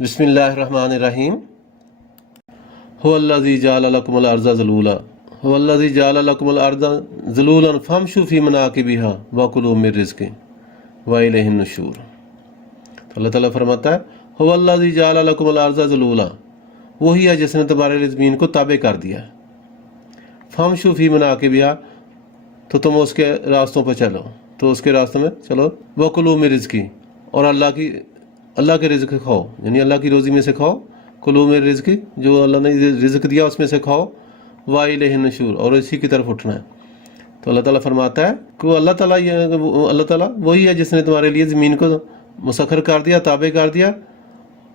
बिस्मिल्लाहिर्रहमानिर्रहीम। हुवल्लज़ी जअल लकुमुल अर्ज़ ज़लूला हुवल्लज़ी जअल लकुमुल अर्ज़ ज़लूलन फमशू फ़ी मनाकिबिहा वकुलू मिन रिज़्क़िही व इलैहिन नुशूर। तो अल्लाह ताला फरमाता है हुवल्लज़ी जअल लकुमुल अर्ज़ ज़लूला, वही है जिसने तुम्हारे लिए ज़मीन को ताबे कर दिया। फमशू फ़ी मनाकिबिहा, तो तुम उसके रास्तों पर चलो, तो उसके रास्तों में चलो। वकुलू मिन रिज़्क़िही, और अल्लाह के रिज़्क़ खाओ, यानी अल्लाह की रोज़ी में से खाओ। कुलू में रिज़्क़, जो अल्लाह ने रिज़्क़ दिया उसमें से खाओ। व इलैहि नशूर, और इसी की तरफ उठना है। तो अल्लाह ताला फरमाता है कि अल्लाह ताला वही है जिसने तुम्हारे लिए ज़मीन को मुसख्खर कर दिया, ताबे कर दिया।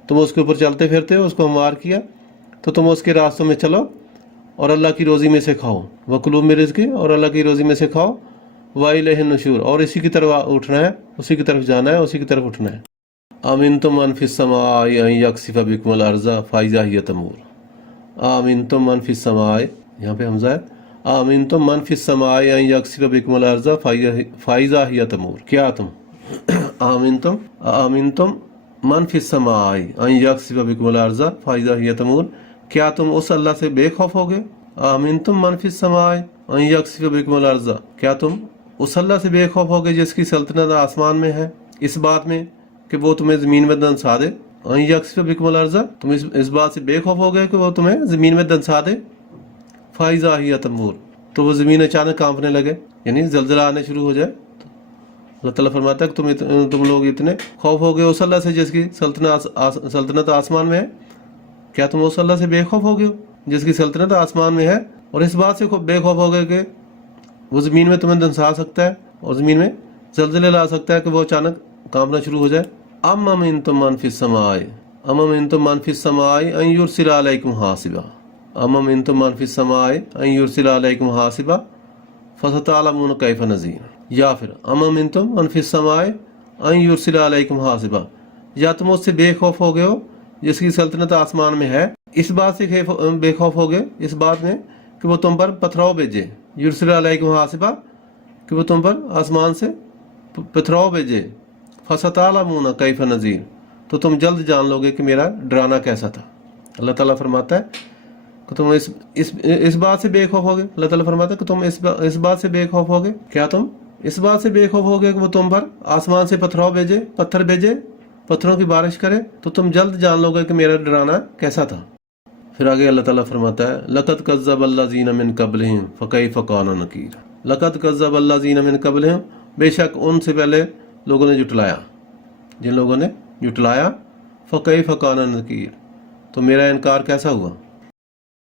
तुम उसके ऊपर चलते फिरते हो, उसको हमवार किया, तो तुम उसके रास्तों में चलो और अल्लाह की रोज़ी में से खाओ। व कुलू में रिज़्क़, और अल्लाह की रोज़ी में से खाओ। व इलैहि नशूर, और इसी की तरफ उठना है, उसी की तरफ जाना है, उसी की तरफ उठना है। आमिनतुम मन फिस समाई अन यक्सिफ बिकुमुल अर्ज़ फ़इज़ा हिय तमूर। आमिनतुम मन फिस समाई, यहाँ पे हमज़ा है। आमिनतुम मन फिस समाई अन यक्सिफ बिकुमुल अर्ज़ फ़इज़ा हिय तमूर। क्या तुम आमिनतुम मन फिस समाई अन यक्सिफ बिकुमुल अर्ज़ फ़इज़ा हिय तमूर, क्या तुम उस अल्लाह से बेखौफ होगे? आमिनतुम मन फिस समाई अन यक्सिफ बिकुमुल अर्ज़, क्या तुम उस अल्लाह से बेखौफ होगे जिसकी सल्तनत आसमान में है, इस बात में कि वो तुम्हें ज़मीन में दंसा दे। यक्सिफ बिकुमुल अर्ज़, तुम इस बात से बेखौफ हो गए कि वो तुम्हें ज़मीन में दंसा दे। फ़इज़ा हिय तमूर, तो वो ज़मीन अचानक कांपने लगे, यानी ज़लज़ला आने शुरू हो जाए। तो अल्लाह ताला फरमाता है कि तुम लोग इतने खौफ हो गए उस अल्लाह से जिसकी सल्तनत आसमान में है। क्या तुम उस अल्लाह से बेखौफ हो गए जिसकी सल्तनत आसमान में है, और इस बात से बेखौफ हो गए कि वो ज़मीन में तुम्हें दंसा सकता है और ज़मीन में ज़लज़ले ला सकता है कि वो अचानक कांपना शुरू हो जाए। अमिनतुम मन फिस समाई अन युरसिला अलैकुम हासिबा। अमिनतुम मन फिस समाई अन युरसिला अलैकुम हासिबा फसतअलमून कैफ नज़ीर। या फिर अमिनतुम मन फिस समाई अन युरसिला अलैकुम हासिबा, या तुम उससे बेखौफ हो गए हो जिसकी सल्तनत आसमान में है, इस बात से बेखौफ हो गए, इस बात में कि वो तुम पर पथराव भेजे। युरसिला अलैकुम हासिबा, कि वो तुम पर आसमान से पथराव भेजे। फसतअलमून कैफ नज़ीर, तो तुम जल्द जान लोगे कि मेरा डराना कैसा था। अल्लाह ताला फरमाता है कि तुम इस बात से बेखौफ हो गए। अल्लाह ताला फरमाता है कि तुम इस बात से बेखौफ हो गए। क्या तुम इस बात से बेखौफ हो गए कि वो तुम पर आसमान से पत्थर भेजे, पत्थरों की बारिश करे, तो तुम जल्द जान लोगे कि मेरा डराना कैसा था। फिर आगे अल्लाह ताला फरमाता है लक़द कज़्ज़बल्लज़ीना मिन क़ब्लिहिम फ़कैफ़ कान नकीर। लक़द कज़्ज़बल्लज़ीना मिन क़ब्लिहिम, बेशक उनसे पहले लोगों ने जुटलाया, जिन लोगों ने जुटलाया। फ़कैफ़ कान नकीर, तो मेरा इनकार कैसा हुआ।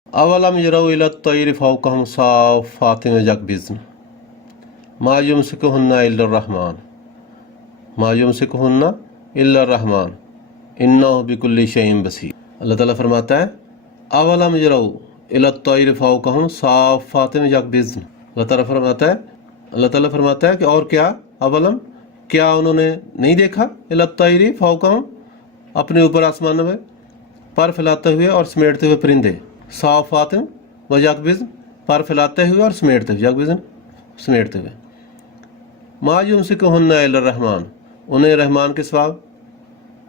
अवलम यरौ इला तैरि फ़ौक़हुम साफ़्फ़ातिन यक़बिज़्न मा युमसिकुहुन्ना इल्ला रहमान इन्नहु बिकुल्लि शैइन बसीर। अल्लाह ताला फरमाता है अवलम यरौ इला तैरि फ़ौक़हुम साफ़्फ़ातिन यक़बिज़्न। अल्लाह ताला फरमाता है कि और क्या, अवलम, क्या उन्होंने नहीं देखा, इला तैरि फ़ौक़हुम, अपने ऊपर आसमानों में पर फैलाते हुए और समेटते हुए परिंदे। साफ़्फ़ातिन व यक़बिज़्न, पर फैलाते हुए और समेटते हुए, यक़बिज़्न समेटते हुए। मा युमसिकुहुन्ना इल्ला रहमान, उन्हें रहमान के सिवा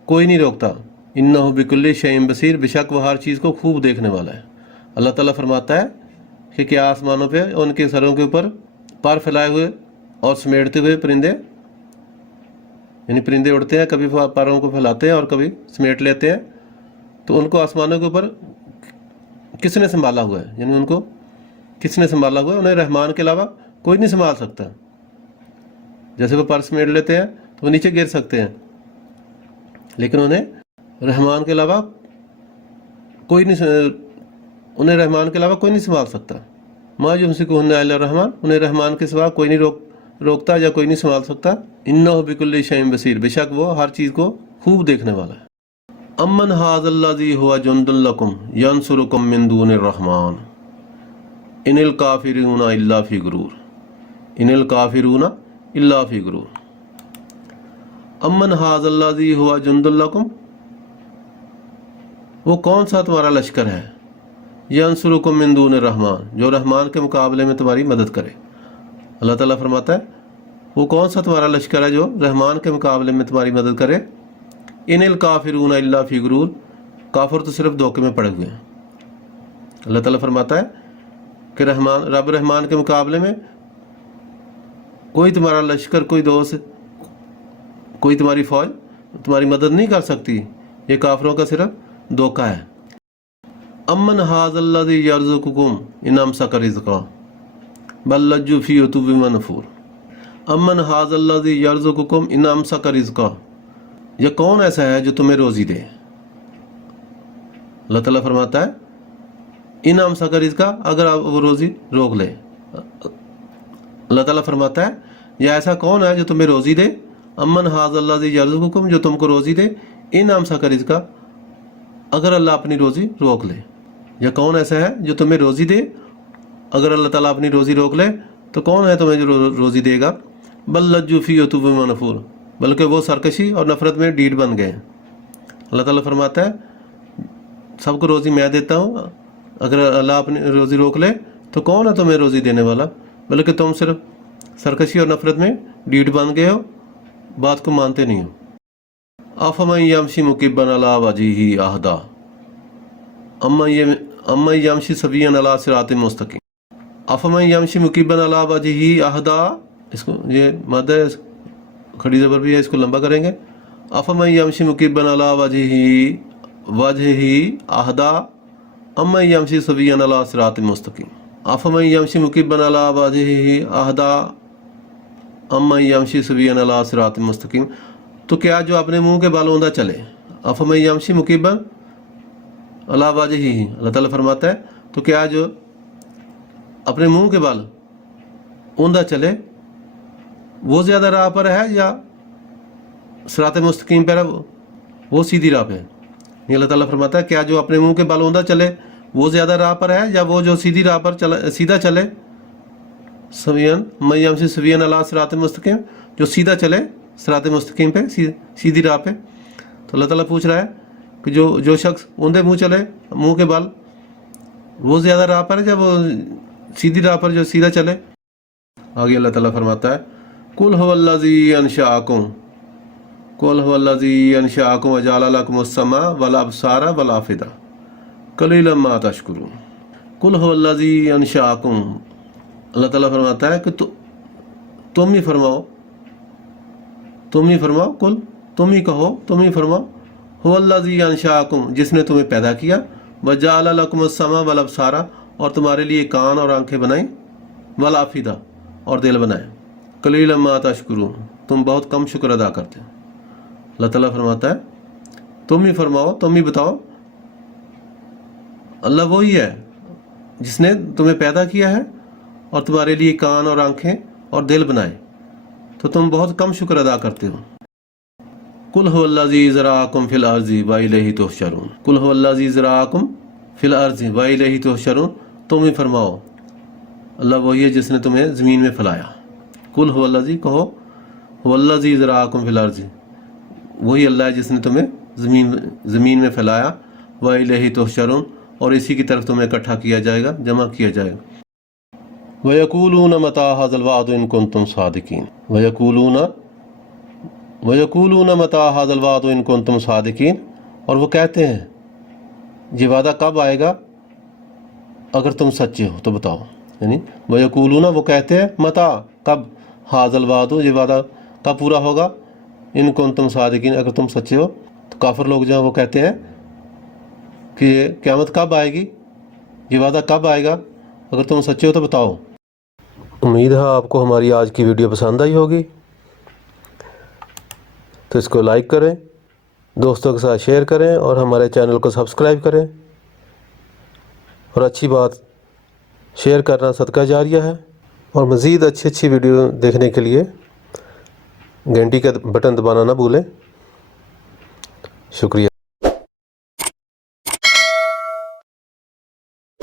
कोई नहीं रोकता। इन्नहु बिकुल्लि शैइन बसीर, बेशक वह हर चीज़ को खूब देखने वाला है। अल्लाह ताला फरमाता है कि क्या आसमानों पे उनके सरों के ऊपर पर फैलाए हुए और समेटते हुए परिंदे, यानी परिंदे उड़ते हैं, कभी परों को फैलाते हैं और कभी समेट लेते हैं, तो उनको आसमानों के ऊपर किसने संभाला हुआ है, यानी उनको किसने संभाला हुआ है। उन्हें रहमान के अलावा कोई नहीं संभाल सकता। जैसे वो पर समेट लेते हैं तो वो नीचे गिर सकते हैं, लेकिन उन्हें रहमान के अलावा कोई नहीं संभाल सकता। मा युमसिकुहुन्ना इल्ला रहमान, उन्हें रहमान के सिवा कोई नहीं रोकता या कोई नहीं संभाल सकता। इन्नहु बिकुल्लि शैइन बसीर, बेशक वो हर चीज़ को खूब देखने वाला है। अम्मन हाज़ल्लज़ी हुवा जुंदुल लकुम यंसुरुकुम मिन दूनिर रहमान इनिल काफिरूना इल्ला फी गुरूर। अम्मन हाज़ल्लज़ी हुवा जुंदुल लकुम, वो कौन सा तुम्हारा लश्कर है, यंसुरुकुम मिन दूनिर रहमान, जो रहमान के मुकाबले में तुम्हारी मदद करे। अल्लाह ताला फरमाता है वो कौन सा तुम्हारा लश्कर है जो रहमान के मुकाबले में तुम्हारी मदद करे। इनिल काफिरून इल्ला फी गुरूर, काफिर तो सिर्फ धोखे में पड़े हुए हैं। अल्लाह ताला फरमाता है कि रब रहमान के मुकाबले में कोई तुम्हारा लश्कर, कोई दोस्त, कोई तुम्हारी फौज तुम्हारी मदद नहीं कर सकती। ये काफिरों का सिर्फ धोखा है। अमन हाज़ल्लज़ी यर्ज़ुकुकुम इन अमसक रिज़्क़ा बल लज्जू फ़ी उतुव्विन व नुफ़ूर। अमन हाज़ल्लज़ी यर्ज़ुकुकुम इन अमसक रिज़्क़ा, यह कौन ऐसा है जो तुम्हें रोज़ी दे। अल्लाह ताला फरमाता है इन अमसक रिज़्क़ा, अगर आप वो रोज़ी रोक ले। अल्लाह ताला फरमाता है यह ऐसा कौन है जो तुम्हें रोज़ी दे। अमन हाज़ल्लज़ी यर्ज़ुकुकुम, जो तुमको रोज़ी दे। इन अमसक रिज़्क़ा, अगर अल्लाह अपनी रोज़ी रोक ले। यह कौन ऐसा है जो तुम्हें रोज़ी दे, अगर अल्लाह ताला अपनी रोज़ी रोक ले तो कौन है तुम्हें जो रोज़ी देगा। बल लज्जू फ़ी उतुव्विन व नुफ़ूर, बल्कि वो सरकशी और नफ़रत में डीड बन गए। अल्लाह ताला फरमाता है सबको रोज़ी मैं देता हूँ, अगर अल्लाह अपनी रोज़ी रोक ले तो कौन है तुम्हें रोज़ी देने वाला, बल्कि तुम सिर्फ सरकशी और नफ़रत में डीड बन गए हो, बात को मानते नहीं हो। अफ़मन यमशी मुकिब्बन अला वजहिही अहदा अम्मन यमशी सविय्यन अला सिरातिन मुस्तकीम। अफ़मन यमशी मुकिब्बन अला वजहिही अहदा, इसको ये मद है, खड़ी ज़बर भी है, इसको लंबा करेंगे। अफ़मन यमशी मुकिब्बन अला वजहिही अहदा अम्मन यमशी सविय्यन अला सिरातिन मुस्तकीम। अफ़मन यमशी मुकिब्बन अला वजहिही अहदा अम्मन यमशी सविय्यन अला सिरातिन मुस्तकीम। तो क्या जो अपने मुंह के बाल औंधा चले। अफ़मन यमशी मुकिब्बन अला वजहिही, अल्लाह ताला फरमाता है तो क्या जो अपने मुंह के बाल औंधा चले वो ज़्यादा राह पर है या सिरात मुस्तकीम पर है, वो सीधी राह पे है। ये अल्लाह ताला फरमाता है क्या जो अपने मुंह के बाल औंधा चले वो ज़्यादा राह पर है या वो जो सीधी राह पर सीधा चले। सवियन मयमशी सवियन अला सिरात मुस्तकीम, जो सीधा चले सिरात मुस्तकीम पे, सीधी राह पे। तो अल्लाह ताला पूछ रहा है कि जो शख्स औंधे मुंह चले, मुंह के बाल, वो ज़्यादा राह पर है या वो सीधी राह पर जो सीधा चले। आगे अल्लाह ताला फरमाता है कुल हुवल्लज़ी अंशअकुम, कुल हुवल्लज़ी अंशअकुम वजअल लकुमुस समा वल अबसारा वल अफ़िदा क़लीलन मा तशकुरून। कुल हुवल्लज़ी अंशअकुम, अल्लाह ताला फरमाता है कि तुम ही फरमाओ, कुल तुम ही कहो, तुम ही फरमाओ। हुवल्लज़ी अंशअकुम, जिसने तुम्हें पैदा किया। वजअल लकुमुस समा वल अबसारा, और तुम्हारे लिए कान और आंखें बनाई। वल अफ़िदा, और दिल बनाए। क़लीलन मा तशकुरून, तुम बहुत कम शुक्र अदा करते हो। अल्लाह ताला फरमाता है तुम ही फरमाओ, तुम ही बताओ। अल्लाह वही है जिसने तुम्हें पैदा किया है और तुम्हारे लिए कान और आंखें और दिल बनाए, तो तुम बहुत कम शुक्र अदा करते हो। कुल हुवल्लज़ी ज़रअकुम फ़िल अर्ज़ि व इलैहि तुहशरून। कुल हुवल्लज़ी ज़रअकुम फ़िल अर्ज़ि व इलैहि तुहशरून, तुम ही फरमाओ अल्लाह वही है जिसने तुम्हें ज़मीन में फैलाया। कुल हुवल्लज़ी कहो, हुवल्लज़ी ज़रअकुम फ़िल अर्ज़ि, वही अल्लाह है जिसने तुम्हें ज़मीन में फैलाया। व इलैहि तुहशरून, और इसी की तरफ तुम्हें इकट्ठा किया जाएगा, जमा किया जाएगा। वयक़ूलून मता हाज़ल वाअदु इन कुंतुम सादिकीन। वयक़ूलून मता हाज़ल वाअदु इन कुंतुम सादिकीन, और वो कहते हैं ये वादा कब आएगा अगर तुम सच्चे हो तो बताओ। यानी वयक़ूलून, वो कहते हैं, मता कब, हाज़ल वाअदु, ये वादा कब पूरा होगा, इन कुंतुम सादिकीन, अगर तुम सच्चे हो। तो काफिर लोग जो हैं वो कहते हैं कि ये क़यामत कब आएगी, ये वादा कब आएगा, अगर तुम सच्चे हो तो बताओ। उम्मीद है आपको हमारी आज की वीडियो पसंद आई होगी, तो इसको लाइक करें, दोस्तों के साथ शेयर करें और हमारे चैनल को सब्सक्राइब करें। और अच्छी बात, शेयर करना सदका जारिया है। और मज़ीद अच्छी वीडियो देखने के लिए घंटी का बटन दबाना ना भूलें। शुक्रिया।